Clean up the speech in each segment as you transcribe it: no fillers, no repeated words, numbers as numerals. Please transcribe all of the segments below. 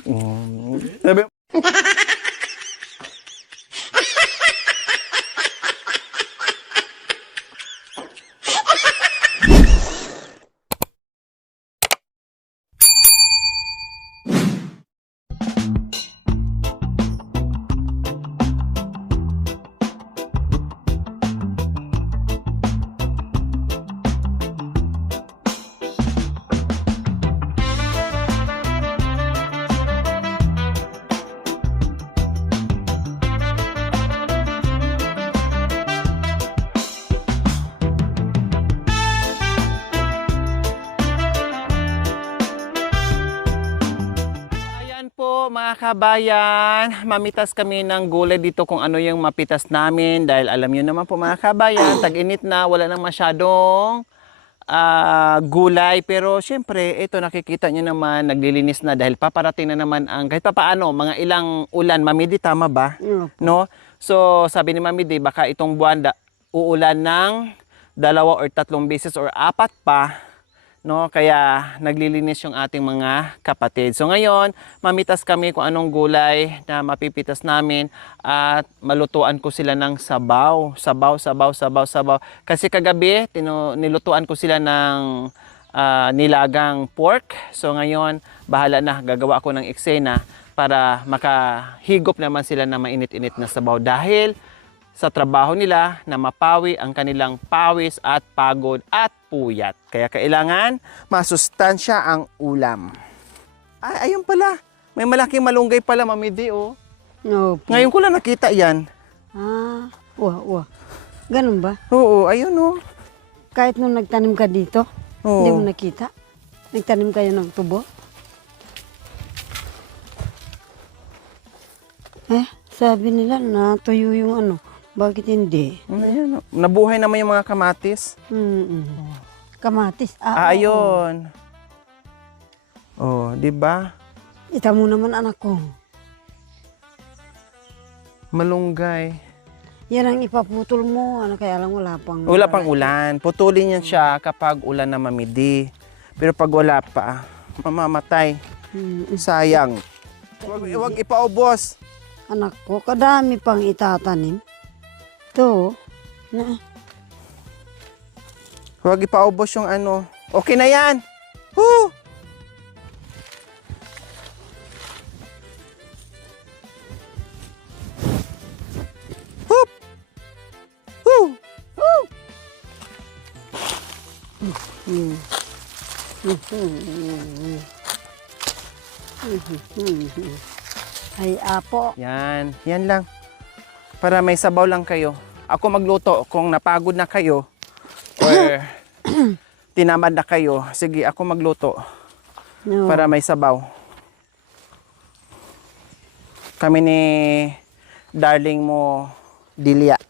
Sabi, ayan po mga kabayan, mamitas kami ng gulay dito kung ano yung mapitas namin dahil alam nyo naman po mga kabayan, tag-init na, wala nang masyadong gulay. Pero syempre, ito nakikita nyo naman, naglilinis na dahil paparating na naman ang kahit pa paano, mga ilang ulan. Mami Di, tama ba? No? So sabi ni Mami Di, baka itong buwan uulan ng 2 or 3 beses or 4 pa. No, kaya naglilinis yung ating mga kapatid. So ngayon, mamitas kami kung anong gulay na mapipitas namin at malutuan ko sila ng sabaw. Sabaw. Kasi kagabi, nilutuan ko sila ng nilagang pork. So ngayon, bahala na, gagawa ako ng eksena para makahigop naman sila ng mainit-init na sabaw. Dahil sa trabaho nila na mapawi ang kanilang pawis at pagod at puyat. Kaya kailangan masustansya ang ulam. Ay, ayun pala. May malaking malunggay pala, Mami Di, oh. Opo. Ngayon ko lang nakita yan. Wah. Ganun ba? Oo, ayun, oh. Kahit nung nagtanim ka dito, Oo. hindi mo nakita? Nagtanim kayo ng tubo? Sabi nila natuyo yung ano. Bakit hindi? Ayan, oh. Nabuhay naman yung mga kamatis. Kamatis. Oo. Ayun. Oh, di ba? Ita mo naman anak ko. Malunggay. Yan ang ipaputol mo. Ano kaya lang wala pang... Wala pang ulan. Putulin yan siya kapag ulan na, Mami Di. Pero pag wala pa, mamamatay. Sayang. Huwag ipaubos. Anak ko, kadami pang itatanim. Ito. Huwag ipaubos yung ano. Okay na yan. Woo! Hoop! Woo! Woo! Ay, apo. Yan. Yan lang. Para may sabaw lang kayo. Ako magluto kung napagod na kayo or tinamad na kayo. Sige, ako magluto No. para may sabaw. Kami ni darling mo, Dilia.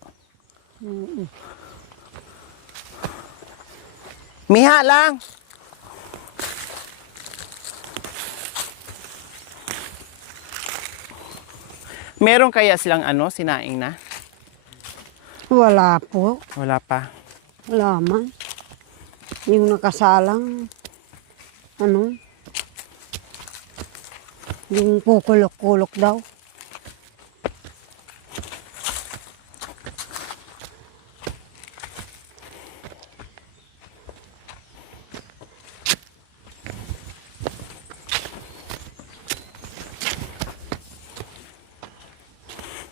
Miha lang. Meron kaya silang ano, sinaing na? Wala po. Wala pa. Wala man. Yung nakasalang, ano, yung kukulok-kulok daw.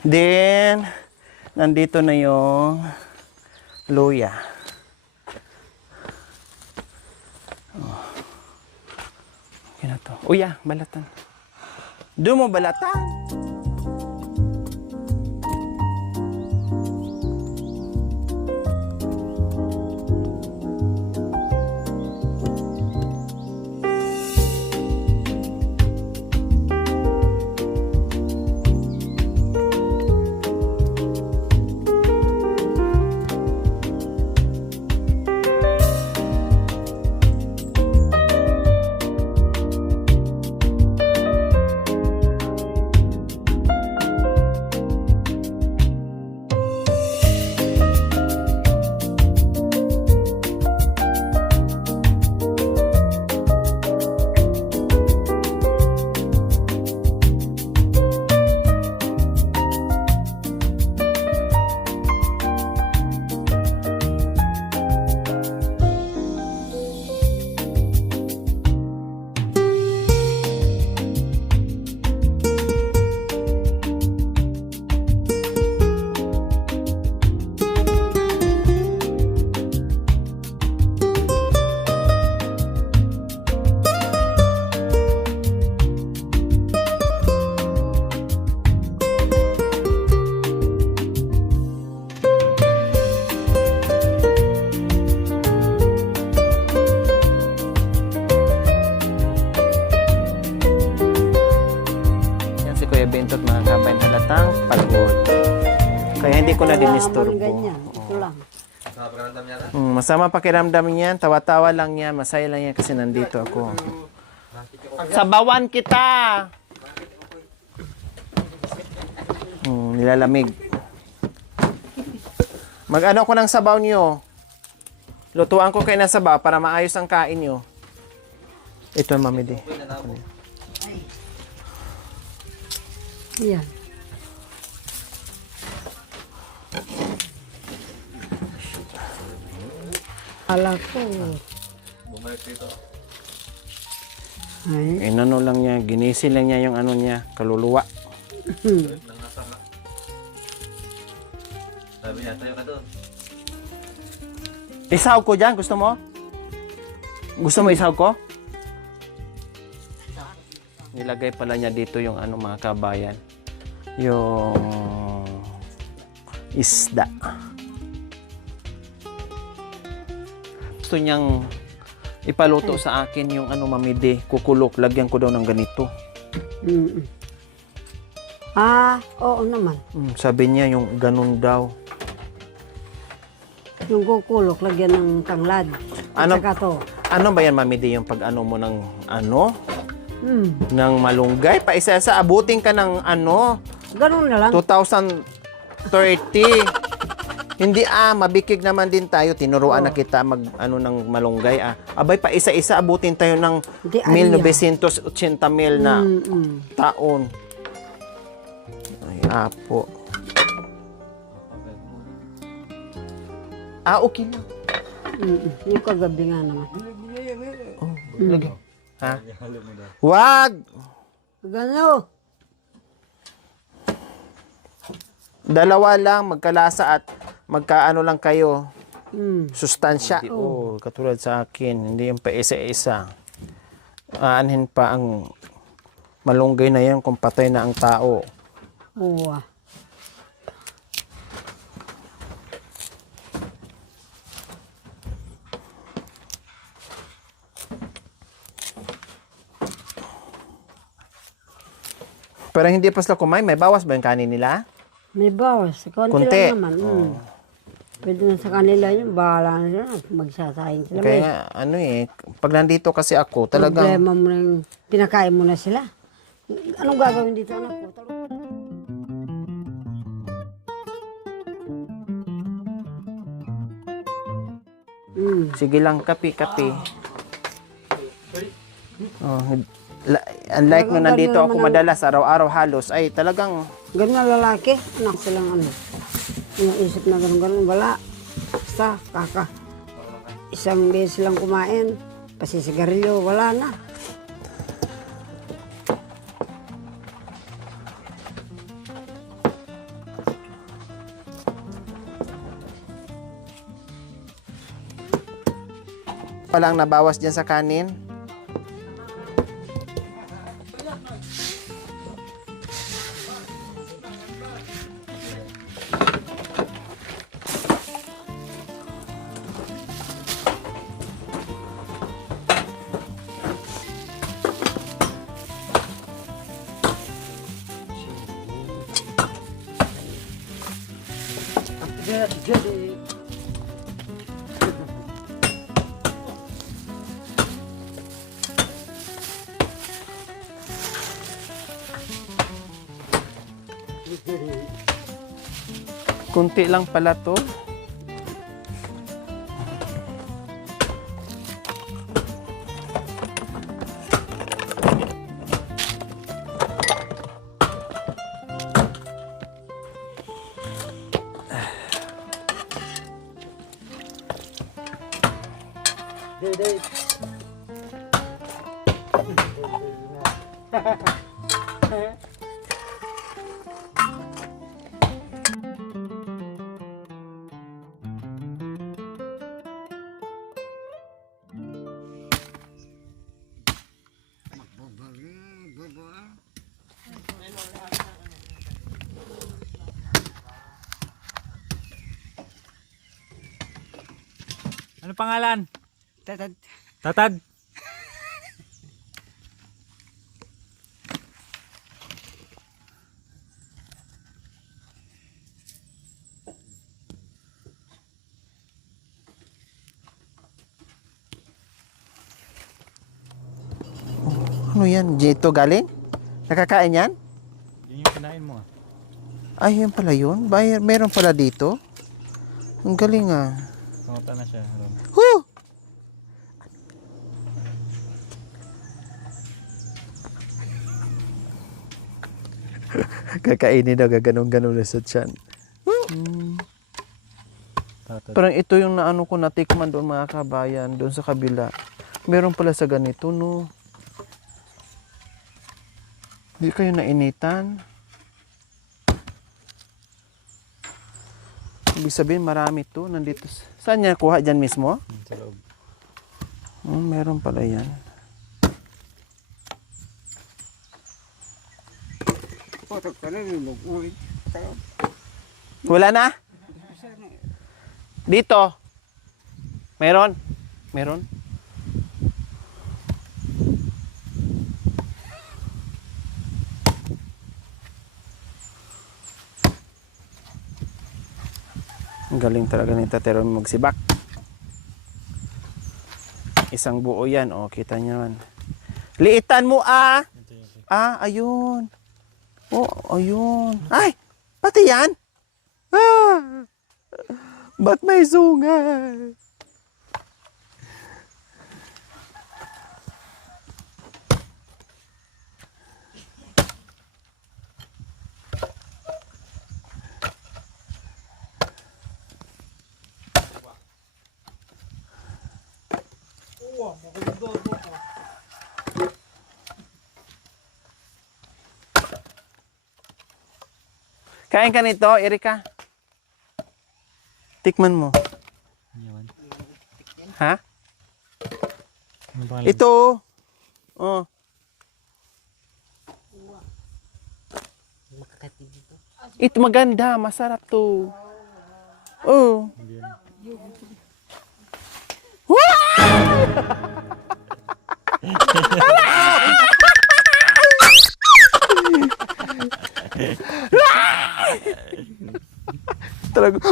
Then, nandito na yung luya. Oh. Okay na to. Uya, balatan. Doon mo balatan. ko na din Wala naman istorbo. ganyan. Ito lang. Masama pakiramdam niyan, tawa-tawa lang yan, masaya lang yan kasi nandito ako. Sabawan kita! Nilalamig. Mag-ano ko ng sabaw niyo. Lutuan ko kayo ng sabaw para maayos ang kain niyo. Ito ang mamidi. Yan. Ala ko. Ay. Inano lang niya, ginisin lang niya yung ano niya, kaluluwa. Sabi niya, tayo ka doon. Isaw ko dyan, gusto mo? Gusto mo isaw ko? Nilagay pala niya dito yung ano mga kabayan. Yung isda. Gusto niyang ipaluto sa akin yung ano mamidi, kukulok, lagyan ko daw ng ganito. Mm. Oo naman. Sabi niya yung ganun daw. Yung kukulok, lagyan ng tanglad. At Ano? saka to. Ano ba yan mamidi yung pag ano mo ng ano? Mm. Ng malunggay? Paisa-isa, abutin ka ng ano? Ganun na lang. 2030. Hindi mabikig naman din tayo. Tinuruan na kita mag ano ng malunggay Abay pa isa-isa abutin tayo ng Hindi, 1980 mil na Mm-mm. taon. Ay, apo. Okay lang. Mm-mm. Yung kagabi nga naman. Lagi. Ha? Wag! Gano? Dalawa lang, magkalasa at magkaano lang kayo. Mm. Sustansya. Katulad sa akin, hindi yung pa isa-isa. Aanhin pa ang malunggay na yan kung patay na ang tao. Oo. Pero hindi pa sila kumain, may bawas ba yung kanin nila? May bawas. Konti Konti. lang naman. Mm. Pwede na sa kanila yun. Bahala na sila. Magsasayang sila. Kaya May nga, ano pag nandito kasi ako, talagang problema mo na yung pinakain mo na sila. Anong gagawin dito, anak ko? sige lang, kape. Unlike nung nandito ako madalas, araw-araw halos, ay talagang Ganun na lalaki. Anak silang ano. Yung isip na ganun-ganun. Wala. Basta, isang beses lang kumain. Pasisigarilyo. Wala na. palang nabawas dyan sa kanin. Kunti lang pala to. Ano pangalan? Tatad. Tatad. Ano yan? Dito galing? Nakakain yan? Yun yung kinain mo. Ay, yan pala yun. Meron pala dito. Ang galing ah. Kamuta na siya. Ron. Huh! Kakainin daw, gaganong-ganon na sa tiyan. Tatad. Parang ito yung naano ko natikman doon mga kabayan, doon sa kabila. Meron pala sa ganito, no? Hindi kayo nainitan. Ibig sabihin marami to nandito. Saan niya kuha? Dyan mismo? Sa loob. Meron pala yan. Wala na? Dito. Meron? Meron? Ang galing talaga ni Tatero magsibak. Isang buo yan. O, kita nyo yan. Liitan mo ah! Ayun. Oh, ayun. Ay! Pati yan? Ah! Ba't may sungay? Kain ka nito, Erika. Tikman mo. Yan. Ha? Ano pangalan? Ito. Oh. Ito maganda, masarap to. Oh. Talaga.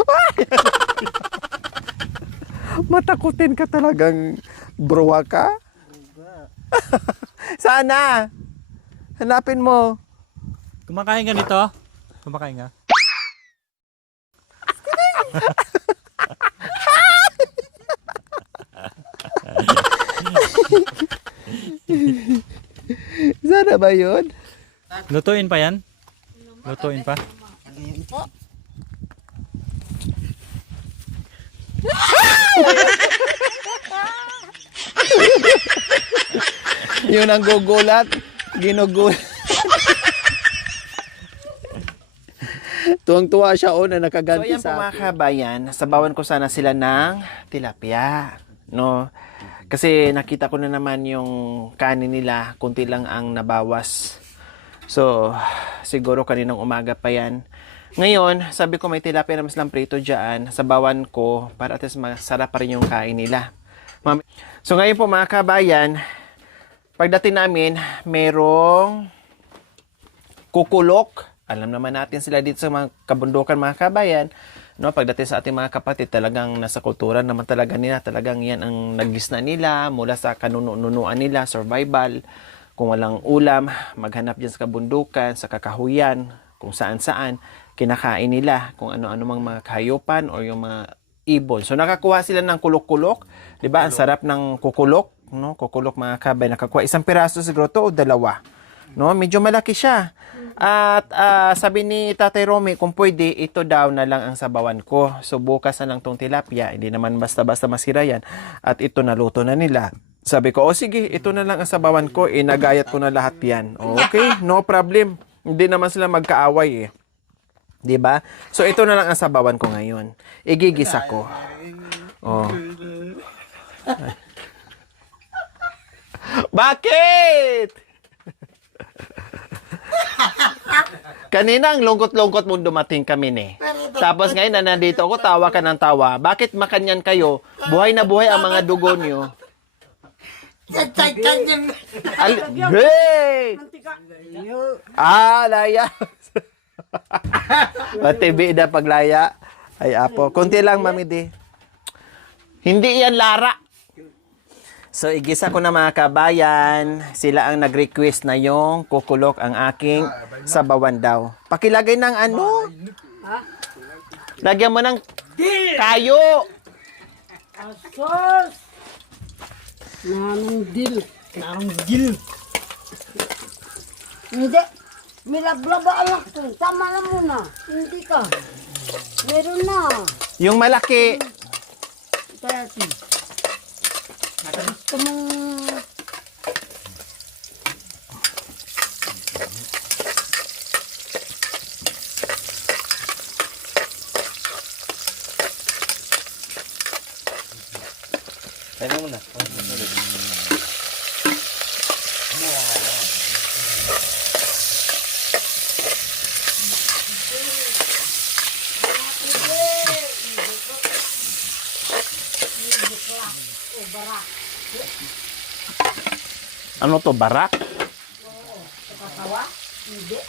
Matakutin ka talagang browa ka. Sana. Hanapin mo. Kumakain ka nito? Kumakain ka? Sana ba yun? Lutuin pa yan? Lutuin pa? Yun ang gugulat. Ginugulat. Tuwang-tuwa siya na nakaganti So, ayan sa mga kabayan, sabawan ko sana sila ng tilapia, no? Kasi nakita ko na naman yung kanin nila, kunti lang ang nabawas. So, siguro kaninang umaga pa yan. Ngayon, sabi ko may tilapia na mas lamprito dyan, sabawan ko para at least masarap pa rin yung kain nila. So ngayon po mga kabayan, pagdating namin, merong kukulok. Alam naman natin sila dito sa mga kabundukan mga kabayan. No, pagdating sa ating mga kapatid, talagang nasa kultura naman talaga nila. Talagang yan ang nagisna nila mula sa kanunuan nila, survival. Kung walang ulam, maghanap dyan sa kabundukan, sa kakahuyan, kung saan-saan. Kinakain nila kung ano-ano mga kahayupan o yung mga ibon. So nakakuha sila ng kulok-kulok. Diba? Ang sarap ng kukulok. No? Kukulok mga kabayan. Nakakuha isang piraso siguro to o dalawa. No? Medyo malaki siya. At sabi ni Tatay Romy, kung pwede, ito daw na lang ang sabawan ko. So bukas na lang tong tilapia. Hindi naman basta-basta masira yan. At ito naluto na nila. Sabi ko, sige, ito na lang ang sabawan ko. Nagayat ko na lahat yan. Okay, no problem. Hindi naman sila magkaaway eh. 'Di ba? So ito na lang ang sabawan ko ngayon. Igigisa ko. Oh. Bakit? Kanina ang lungkot-lungkot mong dumating kami ni. Tapos ngayon na nandito ako, tawa ka ng tawa. Bakit makanyan kayo? Buhay na buhay ang mga dugo nyo. Hey! Laya. Matibi na paglaya. Ay, apo. Kunti lang, Mami Di. Hindi yan lara. So, igisa ko na mga kabayan. Sila ang nag-request na yung kukulok ang aking sabawan daw. Pakilagay ng ano? Lagyan mo ng kayo. Asos! Nanong dil. Hindi. Milablaba anak ko. Tama na muna. Hindi ka. Meron na. Yung malaki. Kaya gusto mong... Kaya mo na. Ano to, barak? Kakawa? Hindi.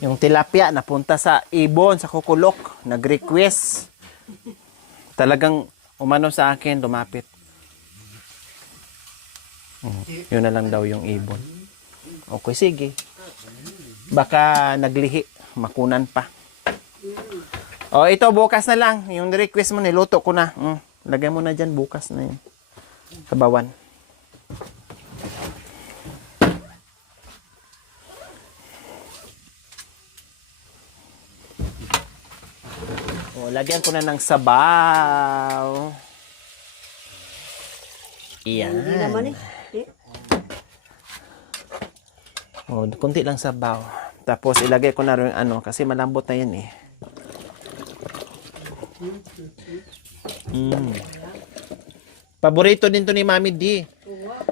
Yung tilapia napunta sa ibon, sa kukulok. Nag-request. Talagang umano sa akin, lumapit. Yun na lang daw yung ibon. Okay, sige. Baka naglihi. Makunan pa. O, ito, bukas na lang. Yung request mo, niluto ko na. Lagay mo na dyan, bukas na yun. Sabawan. O, lagyan ko na ng sabaw. Iyan. Hindi naman eh. O, kunti lang sabaw. Tapos, ilagay ko na rin ano, kasi malambot na yan eh. Paborito din to ni Mami D.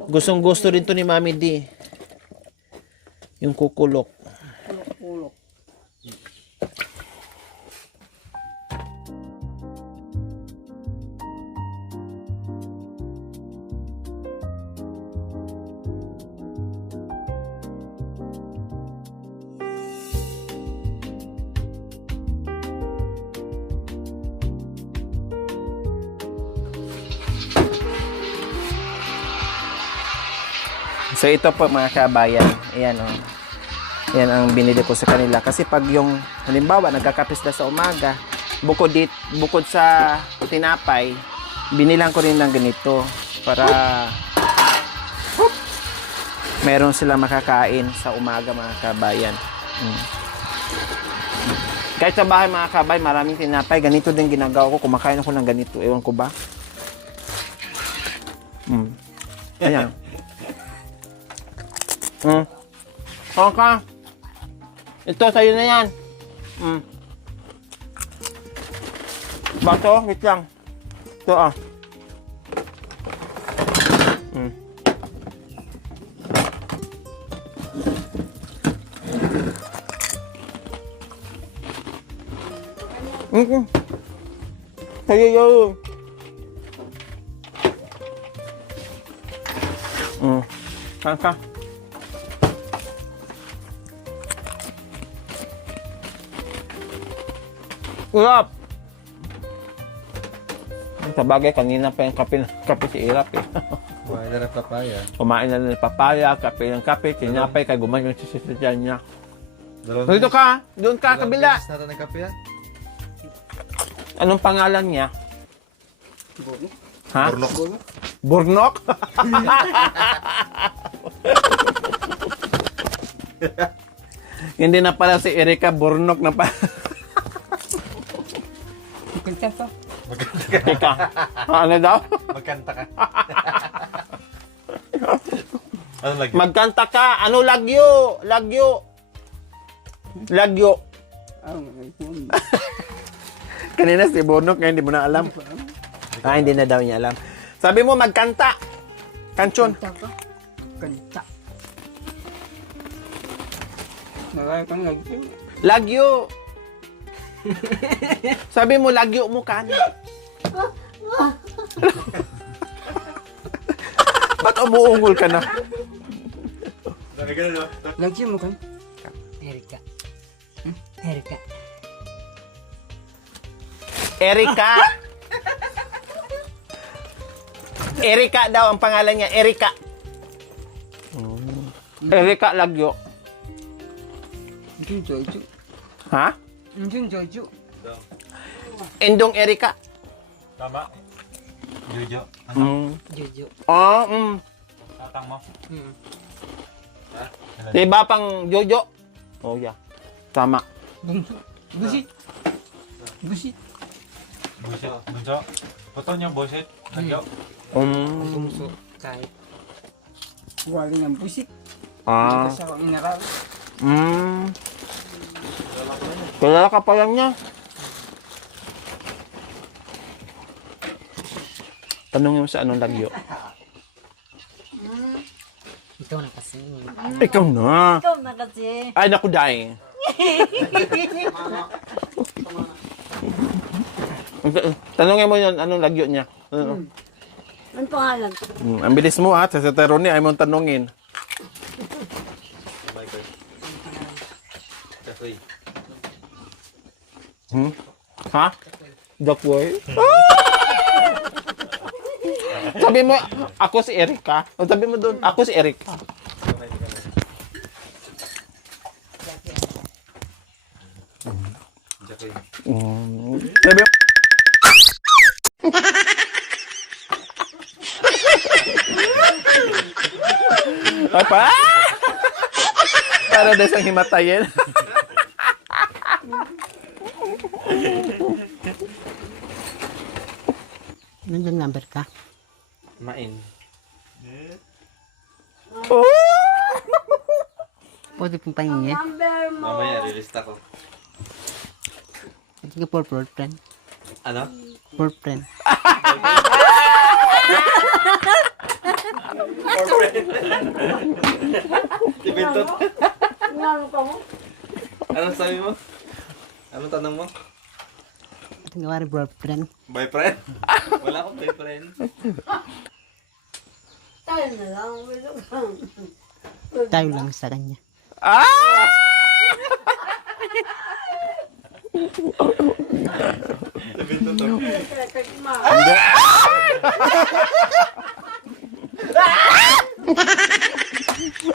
Gustong gusto din to ni Mami D. Yung kukulok. So ito po mga kabayan, ayan o. Yan ang binili ko sa kanila. Kasi pag yung, halimbawa, nagkakapis na sa umaga, bukod sa tinapay, binilang ko rin ng ganito para meron silang makakain sa umaga mga kabayan. Kahit sa bahay mga kabayan, maraming tinapay. Ganito din ginagawa ko. Kumakain ako ng ganito. Ewan ko ba? Ayan. Okay. Ito, sa'yo na yan. Bato, wait lang. Ito, ah. Sa'yo yun. Saan ka? Irap! Sa bagay, kanina pa yung kape si Irap eh. Kumain na ng papaya. Kumain na ng papaya, kape ng kape, tinapay, kay gumayon yung sisisyan niya. Dalawang Dito ka! Doon ka, kabila! beses natin ng kape yan. Anong pangalan niya? Ha? Burnok. Burnok? Hindi na pala si Erika Burnok na pa. Kanta ka. Teka, ano daw? Magkanta ka. Ano lagi? Magkanta ka! Ano lagyo? Lagyo! Lagyo! Kanina si Burnok, ngayon hindi mo na alam. Hindi na daw niya alam. Sabi mo, magkanta! Kansyon. Kanta ka. Kanta. Lagyo! Sabi mo, lagyo mo kan. umuungol ka na. Dami ka na, no? Lagi mo kan? Erika. Erika. Erika. Erika daw ang pangalan niya, Erika. Erika Lagyo. Jojo. Ha? Jojo. Endong Erika. Tama. Jojo. Jojo. Tatang mo. Diba pang Jojo? Oh, yeah. Tama. Busit. Busit. Bunso. Puto niyo, busit. Nagyo. Bungso. Kahit. Wala ng busit. Kasi ako inaral. Kilala ka pa lang niya. Tanongin mo sa anong Lagyo. Ikaw na kasi. Ikaw na. Ikaw na kasi. Ay, naku, day. Tanongin mo yun, anong Lagyo niya. Anong pangalan? Ang bilis mo ha, sa Teroni ay mong tanongin. Michael. Kasoy. Ha? Dakwoy? Sabi mo, ako si Erika. O sabi mo doon, ako si Erika. Jacoy. Sabi mo, ay pa? Para na siyang himatayin. Nandiyan number ka? Main. Oh! Pwede pong pahingin. Mamaya, release ko. Sige po, friend. Ano? Friend. Ibintot. Anong sabi mo? Anong tanong mo? Tingnan mo boyfriend. Boyfriend? Wala akong boyfriend. Tayo lang sa kanya. Ah! Ibintot to.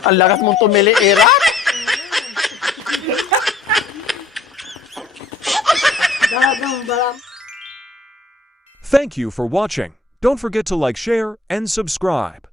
Ang lakas mong tumili, Era. Thank you for watching. Don't forget to like, share, and subscribe.